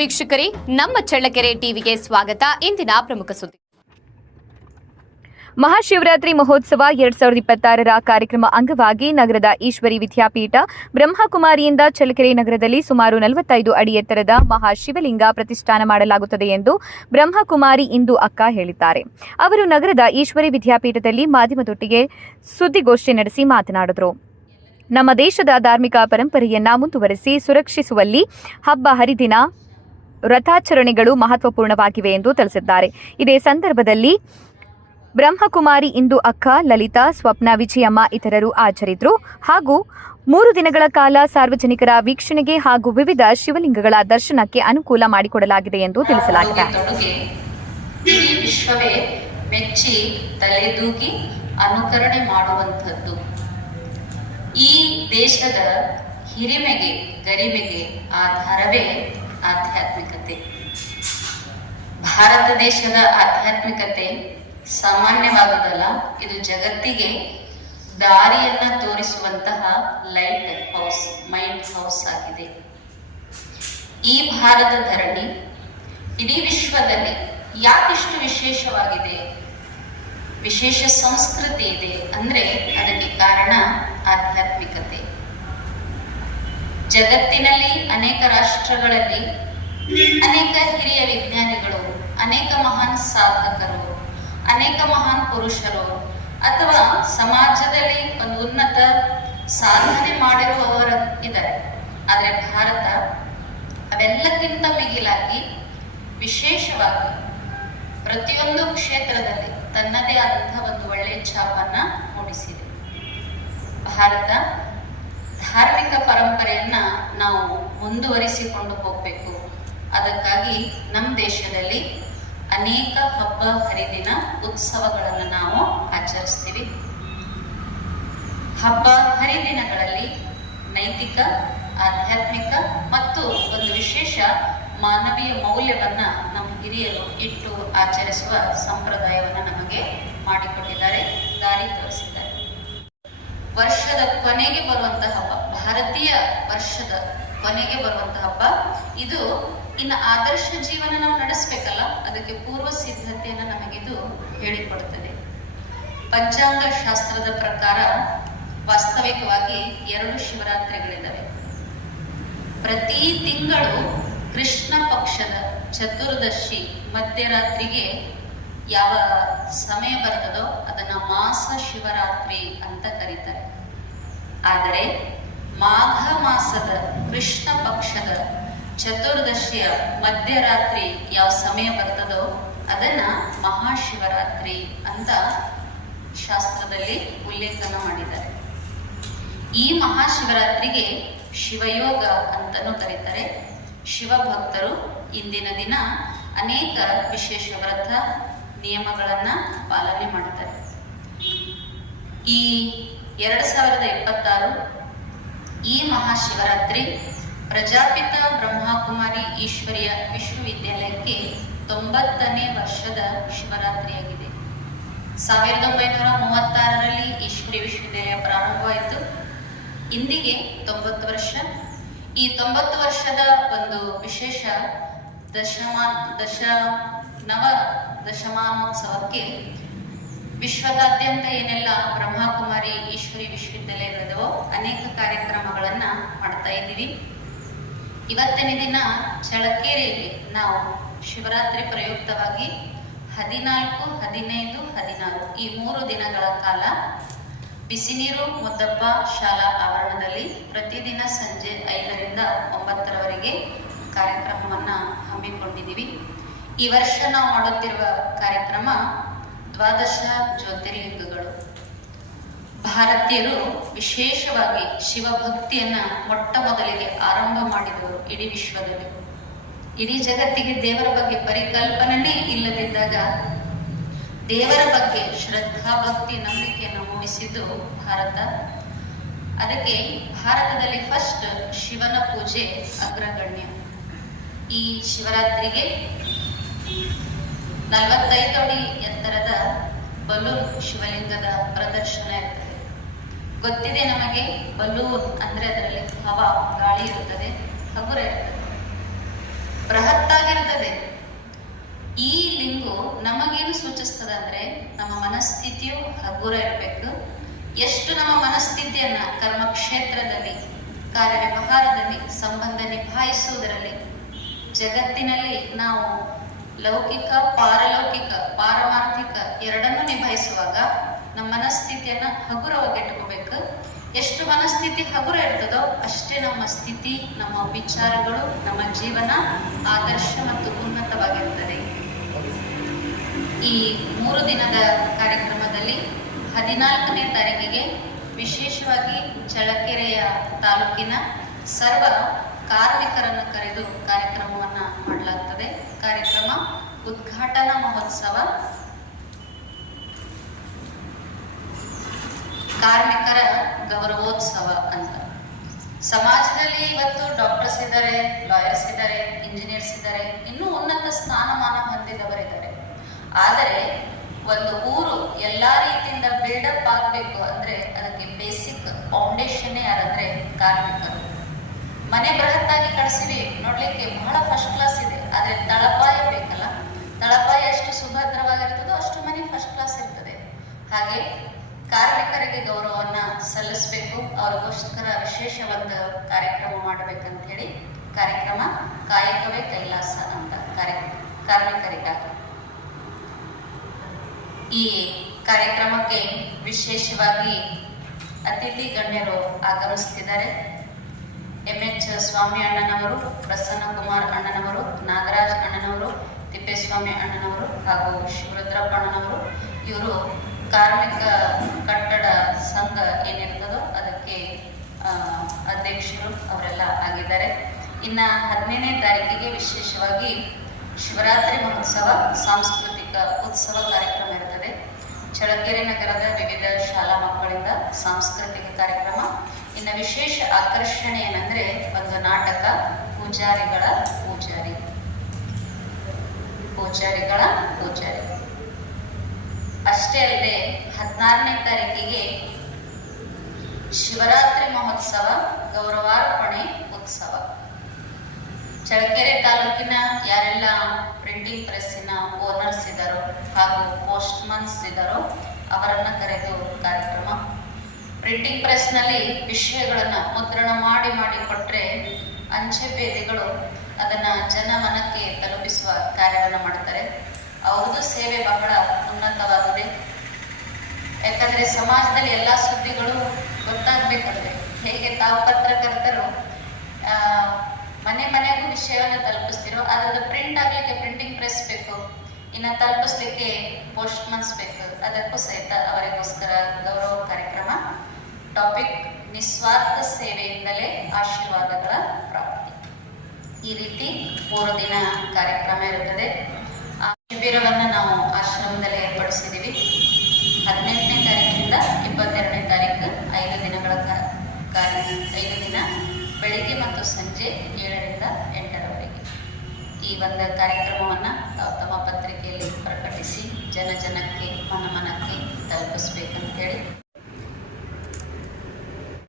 ವೀಕ್ಷಕರೇ, ನಮ್ಮ ಚಳ್ಳಕೆರೆ ಟಿವಿಗೆ ಸ್ವಾಗತ. ಇಂದಿನ ಪ್ರಮುಖ ಸುದ್ದಿ. ಮಹಾಶಿವರಾತ್ರಿ ಮಹೋತ್ಸವ 2026ರ ಕಾರ್ಯಕ್ರಮ ಅಂಗವಾಗಿ ನಗರದ ಈಶ್ವರಿ ವಿದ್ಯಾಪೀಠ ಬ್ರಹ್ಮಕುಮಾರಿಯಿಂದ ಚಳ್ಳಕೆರೆ ನಗರದಲ್ಲಿ ಸುಮಾರು 45 ಅಡಿ ಎತ್ತರದ ಮಹಾಶಿವಲಿಂಗ ಪ್ರತಿಷ್ಠಾನ ಮಾಡಲಾಗುತ್ತದೆ ಎಂದು ಬ್ರಹ್ಮಕುಮಾರಿ ಇಂದು ಅಕ್ಕ ಹೇಳಿದ್ದಾರೆ. ಅವರು ನಗರದ ಈಶ್ವರಿ ವಿದ್ಯಾಪೀಠದಲ್ಲಿ ಮಾಧ್ಯಮದೊಟ್ಟಿಗೆ ಸುದ್ದಿಗೋಷ್ಠಿ ನಡೆಸಿ ಮಾತನಾಡಿದರು. ನಮ್ಮ ದೇಶದ ಧಾರ್ಮಿಕ ಪರಂಪರೆಯನ್ನ ಮುಂದುವರೆಸಿ ಸುರಕ್ಷಿಸುವಲ್ಲಿ ಹಬ್ಬ ಹರಿದಿನ ವ್ರತಾಚರಣೆಗಳು ಮಹತ್ವಪೂರ್ಣವಾಗಿವೆ ಎಂದು ತಿಳಿಸಿದ್ದಾರೆ. ಇದೇ ಸಂದರ್ಭದಲ್ಲಿ ಬ್ರಹ್ಮಕುಮಾರಿ ಇಂದು ಅಕ್ಕ, ಲಲಿತಾ, ಸ್ವಪ್ನ, ವಿಜಯಮ್ಮ ಇತರರು ಹಾಜರಿದ್ದರು. ಹಾಗೂ 3 ದಿನಗಳ ಕಾಲ ಸಾರ್ವಜನಿಕರ ವೀಕ್ಷಣೆಗೆ ಹಾಗೂ ವಿವಿಧ ಶಿವಲಿಂಗಗಳ ದರ್ಶನಕ್ಕೆ ಅನುಕೂಲ ಮಾಡಿಕೊಡಲಾಗಿದೆ ಎಂದು ತಿಳಿಸಲಾಗಿದೆ. ವಿಶ್ವವೇ ಮೆಚ್ಚಿ ತಲೆದೂಗಿ ಅನುಕರಣೆ ಮಾಡುವಂಥದ್ದು ಈ ದೇಶದ ಹಿರಿಮೆಗೆ ಗರಿಮೆಗೆ ಆಧಾರವೇ ಆಧ್ಯಾತ್ಮಿಕತೆ. ಭಾರತ ದೇಶದ ಆಧ್ಯಾತ್ಮಿಕತೆ ಸಾಮಾನ್ಯವಾದುದಲ್ಲ, ಇದು ಜಗತ್ತಿಗೆ ದಾರಿಯನ್ನ ತೋರಿಸುವಂತಹ ಲೈಟ್ ಹೌಸ್, ಮೈಂಡ್ ಹೌಸ್ ಆಗಿದೆ. ಈ ಭಾರತ ಧರಣಿ ಇಡೀ ವಿಶ್ವದಲ್ಲಿ ಯಾಕಿಷ್ಟು ವಿಶೇಷವಾಗಿದೆ, ವಿಶೇಷ ಸಂಸ್ಕೃತಿ ಇದೆ ಅಂದ್ರೆ ಅದಕ್ಕೆ ಕಾರಣ ಆಧ್ಯಾತ್ಮಿಕತೆ. ಜಗತ್ತಿನಲ್ಲಿ ಅನೇಕ ರಾಷ್ಟ್ರಗಳಲ್ಲಿ ಅನೇಕ ಹಿರಿಯ ವಿಜ್ಞಾನಿಗಳು, ಅನೇಕ ಮಹಾನ್ ಸಾಧಕರು, ಅನೇಕ ಮಹಾನ್ ಪುರುಷರು ಅಥವಾ ಸಮಾಜದಲ್ಲಿ ಒಂದು ಉನ್ನತ ಸಾಧನೆ ಮಾಡಿರುವವರು ಇದ್ದಾರೆ. ಆದರೆ ಭಾರತ ಅವೆಲ್ಲಕ್ಕಿಂತ ಮಿಗಿಲಾಗಿ ವಿಶೇಷವಾಗಿ ಪ್ರತಿಯೊಂದು ಕ್ಷೇತ್ರದಲ್ಲಿ ತನ್ನದೇ ಆದಂತಹ ಒಂದು ಒಳ್ಳೆಯ ಛಾಪನ್ನ ಮೂಡಿಸಿದೆ. ಭಾರತ ಧಾರ್ಮಿಕ ಪರಂಪರೆಯನ್ನ ನಾವು ಮುಂದುವರಿಸಿಕೊಂಡು ಹೋಗಬೇಕು. ಅದಕ್ಕಾಗಿ ನಮ್ಮ ದೇಶದಲ್ಲಿ ಅನೇಕ ಹಬ್ಬ ಹರಿದಿನ ಉತ್ಸವಗಳನ್ನು ನಾವು ಆಚರಿಸ್ತೀವಿ. ಹಬ್ಬ ಹರಿದಿನಗಳಲ್ಲಿ ನೈತಿಕ, ಆಧ್ಯಾತ್ಮಿಕ ಮತ್ತು ಒಂದು ವಿಶೇಷ ಮಾನವೀಯ ಮೌಲ್ಯವನ್ನ ನಮ್ಮ ಹಿರಿಯರು ಇಟ್ಟು ಆಚರಿಸುವ ಸಂಪ್ರದಾಯವನ್ನ ನಮಗೆ ಮಾಡಿಕೊಟ್ಟಿದ್ದಾರೆ, ದಾರಿ ತೋರಿಸಿದ್ದಾರೆ. ವರ್ಷದ ಕೊನೆಗೆ ಬರುವಂತಹ ಹಬ್ಬ, ಭಾರತೀಯ ವರ್ಷದ ಕೊನೆಗೆ ಬರುವಂತಹ ಹಬ್ಬ ಇದು. ಇನ್ನು ಆದರ್ಶ ಜೀವನ ನಾವು ನಡೆಸಬೇಕಲ್ಲ, ಅದಕ್ಕೆ ಪೂರ್ವ ಸಿದ್ಧತೆಯನ್ನು ನಮಗಿದು ಹೇಳಿಕೊಡುತ್ತದೆ. ಪಂಚಾಂಗ ಶಾಸ್ತ್ರದ ಪ್ರಕಾರ ವಾಸ್ತವಿಕವಾಗಿ 2 ಶಿವರಾತ್ರಿಗಳಿದ್ದಾವೆ. ಪ್ರತಿ ತಿಂಗಳು ಕೃಷ್ಣ ಪಕ್ಷದ ಚತುರ್ದಶಿ ಮಧ್ಯರಾತ್ರಿಗೆ ಯಾವ ಸಮಯ ಬರ್ತದೋ ಅದನ್ನ ಮಾಸ ಶಿವರಾತ್ರಿ ಅಂತ ಕರೀತಾರೆ. ಆದರೆ ಮಾಘ ಮಾಸದ ಕೃಷ್ಣ ಪಕ್ಷದ ಚತುರ್ದಶಿಯ ಮಧ್ಯರಾತ್ರಿ ಯಾವ ಸಮಯ ಬರ್ತದೋ ಅದನ್ನ ಮಹಾಶಿವರಾತ್ರಿ ಅಂತ ಶಾಸ್ತ್ರದಲ್ಲಿ ಉಲ್ಲೇಖನ ಮಾಡಿದ್ದಾರೆ. ಈ ಮಹಾಶಿವರಾತ್ರಿಗೆ ಶಿವಯೋಗ ಅಂತಲೂ ಕರೀತಾರೆ. ಶಿವಭಕ್ತರು ಇಂದಿನ ದಿನ ಅನೇಕ ವಿಶೇಷ ವ್ರತ ನಿಯಮಗಳನ್ನ ಪಾಲನೆ ಮಾಡ್ತಾರೆ. ಈ 2026 ಈ ಮಹಾಶಿವರಾತ್ರಿ ಪ್ರಜಾಪಿತ ಬ್ರಹ್ಮಕುಮಾರಿ ಈಶ್ವರಿಯ ವಿಶ್ವವಿದ್ಯಾಲಯಕ್ಕೆ 90ನೇ ವರ್ಷದ ಶಿವರಾತ್ರಿಯಾಗಿದೆ. 1936ರಲ್ಲಿ ಈಶ್ವರಿ ವಿಶ್ವವಿದ್ಯಾಲಯ ಪ್ರಾರಂಭವಾಯಿತು. ಇಂದಿಗೆ 90 ವರ್ಷ. ಈ 90 ವರ್ಷದ ಒಂದು ವಿಶೇಷ ದಶಮಾನೋತ್ಸವಕ್ಕೆ ವಿಶ್ವದಾದ್ಯಂತ ಏನೆಲ್ಲ ಬ್ರಹ್ಮಕುಮಾರಿ ಈಶ್ವರಿ ವಿಶ್ವವಿದ್ಯಾಲಯಗಳಿದವೋ ಅನೇಕ ಕಾರ್ಯಕ್ರಮಗಳನ್ನ ಮಾಡ್ತಾ ಇದ್ದೀವಿ. ಇವತ್ತಿನ ದಿನ ಚಳ್ಳಕೆರೆಯಲ್ಲಿ ನಾವು ಶಿವರಾತ್ರಿ ಪ್ರಯುಕ್ತವಾಗಿ 14, 15, 16 ಈ 3 ದಿನಗಳ ಕಾಲ ಬಿಸಿನೀರು ಮುದ್ದಪ್ಪ ಶಾಲಾ ಆವರಣದಲ್ಲಿ ಪ್ರತಿದಿನ ಸಂಜೆ 5ರಿಂದ 9ರವರೆಗೆ ಕಾರ್ಯಕ್ರಮವನ್ನ ಹಮ್ಮಿಕೊಂಡಿದ್ದೀವಿ. ಈ ವರ್ಷ ನಾವು ಮಾಡುತ್ತಿರುವ ಕಾರ್ಯಕ್ರಮ 12 ಜ್ಯೋತಿರ್ಲಿಂಗಗಳು. ಭಾರತೀಯರು ವಿಶೇಷವಾಗಿ ಶಿವಭಕ್ತಿಯನ್ನ ಮೊಟ್ಟ ಮೊದಲಿಗೆ ಆರಂಭ ಮಾಡಿದವರು ಇಡೀ ವಿಶ್ವದಲ್ಲಿ. ಇಡೀ ಜಗತ್ತಿಗೆ ದೇವರ ಬಗ್ಗೆ ಪರಿಕಲ್ಪನೆ ಇಲ್ಲದಿದ್ದಾಗ ದೇವರ ಬಗ್ಗೆ ಶ್ರದ್ಧಾ, ಭಕ್ತಿ, ನಂಬಿಕೆಯನ್ನು ಮೂಡಿಸಿದ್ದು ಭಾರತ. ಅದಕ್ಕೆ ಭಾರತದಲ್ಲಿ ಫಸ್ಟ್ ಶಿವನ ಪೂಜೆ ಅಗ್ರಗಣ್ಯ. ಈ ಶಿವರಾತ್ರಿಗೆ 45 ಅಡಿ ಎತ್ತರದ ಬಲೂನ್ ಶಿವಲಿಂಗದ ಪ್ರದರ್ಶನ ಇರ್ತದೆ. ಗೊತ್ತಿದೆ ನಮಗೆ, ಬಲೂನ್ ಅಂದ್ರೆ ಅದರಲ್ಲಿ ಹವಾ, ಗಾಳಿ ಇರುತ್ತದೆ, ಹಗುರ ಇರ್ತದೆ. ಬೃಹತ್ತಾಗಿರ್ತದೆ. ಈ ಲಿಂಗು ನಮಗೇನು ಸೂಚಿಸ್ತದೆ ಅಂದ್ರೆ ನಮ್ಮ ಮನಸ್ಥಿತಿಯು ಹಗುರ ಇರಬೇಕು. ಎಷ್ಟು ನಮ್ಮ ಮನಸ್ಥಿತಿಯನ್ನ ಕರ್ಮಕ್ಷೇತ್ರದಲ್ಲಿ, ಕಾರ್ಯವ್ಯವಹಾರದಲ್ಲಿ, ಸಂಬಂಧ ನಿಭಾಯಿಸುವುದರಲ್ಲಿ, ಜಗತ್ತಿನಲ್ಲಿ ನಾವು ಲೌಕಿಕ, ಪಾರಲೌಕಿಕ, ಪಾರಮಾರ್ಥಿಕ ಎರಡನ್ನೂ ನಿಭಾಯಿಸುವಾಗ ನಮ್ಮ ಮನಸ್ಥಿತಿಯನ್ನ ಹಗುರವಾಗಿಟ್ಕೋಬೇಕು. ಎಷ್ಟು ಮನಸ್ಥಿತಿ ಹಗುರ ಇರ್ತದೋ ಅಷ್ಟೇ ನಮ್ಮ ಸ್ಥಿತಿ, ನಮ್ಮ ವಿಚಾರಗಳು, ನಮ್ಮ ಜೀವನ ಆದರ್ಶ ಮತ್ತು ಉನ್ನತವಾಗಿರ್ತದೆ. ಈ 3 ದಿನದ ಕಾರ್ಯಕ್ರಮದಲ್ಲಿ 14ನೇ ತಾರೀಕಿಗೆ ವಿಶೇಷವಾಗಿ ಚಳ್ಳಕೆರೆಯ ತಾಲೂಕಿನ ಸರ್ವ ಕಾರ್ಮಿಕರನ್ನು ಕರೆದು ಕಾರ್ಯಕ್ರಮವನ್ನ ಮಾಡಲಾಗ್ತದೆ. ಕಾರ್ಯಕ್ರಮ ಉದ್ಘಾಟನಾ ಮಹೋತ್ಸವ, ಕಾರ್ಮಿಕರ ಗೌರವೋತ್ಸವ ಅಂತ. ಸಮಾಜದಲ್ಲಿ ಇವತ್ತು ಡಾಕ್ಟರ್ಸ್ ಇದ್ದಾರೆ, ಲಾಯರ್ಸ್ ಇದ್ದಾರೆ, ಇಂಜಿನಿಯರ್ಸ್ ಇದ್ದಾರೆ, ಇನ್ನೂ ಉನ್ನತ ಸ್ಥಾನಮಾನ ಹೊಂದಿದವರಿದ್ದಾರೆ. ಆದರೆ ಒಂದು ಊರು ಎಲ್ಲಾ ರೀತಿಯಿಂದ ಬಿಲ್ಡಪ್ ಆಗಬೇಕು ಅಂದ್ರೆ ಅದಕ್ಕೆ ಬೇಸಿಕ್ ಫೌಂಡೇಶನ್ ಯಾರಂದ್ರೆ ಕಾರ್ಮಿಕರು. ಮನೆ ಬೃಹತ್ತಾಗಿ ಕಟ್ಸಿವಿ, ನೋಡ್ಲಿಕ್ಕೆ ಬಹಳ ಫಸ್ಟ್ ಕ್ಲಾಸ್ ಇದೆ, ಆದ್ರೆ ತಳಪಾಯ ಬೇಕಲ್ಲ. ತಳಪಾಯ ಎಷ್ಟು ಸುಭದ್ರವಾಗಿರ್ತದೋ ಅಷ್ಟು ಮನೆ ಫಸ್ಟ್ ಕ್ಲಾಸ್ ಇರ್ತದೆ. ಹಾಗೆ ಕಾರ್ಮಿಕರಿಗೆ ಗೌರವವನ್ನ ಸಲ್ಲಿಸಬೇಕು, ಅವ್ರಿಗೋಸ್ಕರ ವಿಶೇಷ ಒಂದು ಕಾರ್ಯಕ್ರಮ ಮಾಡಬೇಕಂತ ಹೇಳಿ ಕಾರ್ಯಕ್ರಮ ಕಾಯಕವೇ ಕೈಲಾಸ ಅಂತ ಕಾರ್ಮಿಕರಿಗಾಗಿ. ಈ ಕಾರ್ಯಕ್ರಮಕ್ಕೆ ವಿಶೇಷವಾಗಿ ಅತಿಥಿ ಗಣ್ಯರು ಆಗಮಿಸುತ್ತಿದ್ದಾರೆ. ಎಂ.ಎಚ್. ಸ್ವಾಮಿ ಅಣ್ಣನವರು, ಪ್ರಸನ್ನ ಕುಮಾರ್ ಅಣ್ಣನವರು, ನಾಗರಾಜ್ ಅಣ್ಣನವರು, ತಿಪ್ಪೇಸ್ವಾಮಿ ಅಣ್ಣನವರು ಹಾಗೂ ಶಿವರುದ್ರಪ್ಪ ಅಣ್ಣನವರು. ಇವರು ಕಾರ್ಮಿಕ ಕಟ್ಟಡ ಸಂಘ ಏನಿರ್ತದೋ ಅದಕ್ಕೆ ಅಧ್ಯಕ್ಷರು ಅವರೆಲ್ಲ ಆಗಿದ್ದಾರೆ. ಇನ್ನ 15ನೇ ತಾರೀಕಿಗೆ ವಿಶೇಷವಾಗಿ ಶಿವರಾತ್ರಿ ಮಹೋತ್ಸವ, ಸಾಂಸ್ಕೃತಿಕ ಉತ್ಸವ ಕಾರ್ಯಕ್ರಮ ಇರ್ತದೆ. ಚಳ್ಳಕೆರೆ ನಗರದ ವಿವಿಧ ಶಾಲಾ ಮಕ್ಕಳಿಂದ ಸಾಂಸ್ಕೃತಿಕ ಕಾರ್ಯಕ್ರಮ. ಇನ್ನು ವಿಶೇಷ ಆಕರ್ಷಣೆ ಏನಂದ್ರೆ ಒಂದು ನಾಟಕ, ಪೂಜಾರಿಗಳ ಪೂಜಾರಿ. ಅಷ್ಟೇ ಅಲ್ಲದೆ 16ನೇ ತಾರೀಕಿಗೆ ಶಿವರಾತ್ರಿ ಮಹೋತ್ಸವ, ಗೌರವಾರ್ಪಣೆ ಉತ್ಸವ. ಚಳ್ಳಕೆರೆ ತಾಲೂಕಿನ ಯಾರೆಲ್ಲ ಪ್ರಿಂಟಿಂಗ್ ಪ್ರೆಸ್ಸಿನ ಓನರ್ಸ್ ಇದ್ದಾರೋ ಹಾಗೂ ಪೋಸ್ಟ್ಮನ್ಸ್ ಇದ್ದಾರೋ ಅವರನ್ನ ಕರೆದು ಕಾರ್ಯಕ್ರಮ. ಪ್ರಿಂಟಿಂಗ್ ಪ್ರೆಸ್ನಲ್ಲಿ ವಿಷಯಗಳನ್ನ ಮುದ್ರಣ ಮಾಡಿ ಕೊಟ್ರೆ ಅಂಚೆ ಪೇದೆಗಳು ಅದನ್ನ ಜನಮನಕ್ಕೆ ತಲುಪಿಸುವ ಕಾರ್ಯವನ್ನು ಮಾಡ್ತಾರೆ. ಅವ್ರದ್ದು ಸೇವೆ ಬಹಳ ಉನ್ನತವಾಗಿದೆ. ಯಾಕಂದ್ರೆ ಸಮಾಜದಲ್ಲಿ ಎಲ್ಲಾ ಸುದ್ದಿಗಳು ಗೊತ್ತಾಗ್ಬೇಕಂದ್ರೆ ಹೇಗೆ ತಾವು ಪತ್ರಕರ್ತರು ಮನೆಗೂ ವಿಷಯವನ್ನು ತಲುಪಿಸ್ತಿರೋ, ಅದ್ರದ್ದು ಪ್ರಿಂಟ್ ಆಗ್ಲಿಕ್ಕೆ ಪ್ರಿಂಟಿಂಗ್ ಪ್ರೆಸ್ ಬೇಕು, ಇನ್ನು ತಲುಪಿಸ್ಲಿಕ್ಕೆ ಪೋಸ್ಟ್ಮನ್ಸ್ ಬೇಕು. ಅದಕ್ಕೂ ಸಹಿತ ಅವರಿಗೋಸ್ಕರ ಗೌರವ ಕಾರ್ಯಕ್ರಮ. ಟಾಪಿಕ್ ನಿಸ್ವಾರ್ಥ ಸೇವೆಯಿಂದಲೇ ಆಶೀರ್ವಾದಗಳ ಪ್ರಾಪ್ತಿ. ಈ ರೀತಿ 3 ದಿನ ಕಾರ್ಯಕ್ರಮ ಇರುತ್ತದೆ. ಆ ಶಿಬಿರವನ್ನು ನಾವು ಆಶ್ರಮದಲ್ಲಿ ಏರ್ಪಡಿಸಿದ್ದೀವಿ. 18ನೇ ತಾರೀಕಿನಿಂದ 22ನೇ ತಾರೀಕು 5 ದಿನಗಳ 5 ದಿನ ಬೆಳಿಗ್ಗೆ ಮತ್ತು ಸಂಜೆ 7ರಿಂದ 8ರವರೆಗೆ ಈ ಒಂದು ಕಾರ್ಯಕ್ರಮವನ್ನು ತಮ್ಮ ಪತ್ರಿಕೆಯಲ್ಲಿ ಪ್ರಕಟಿಸಿ ಜನಕ್ಕೆ ಮನಕ್ಕೆ ತಲುಪಿಸ್ಬೇಕಂತ ಹೇಳಿ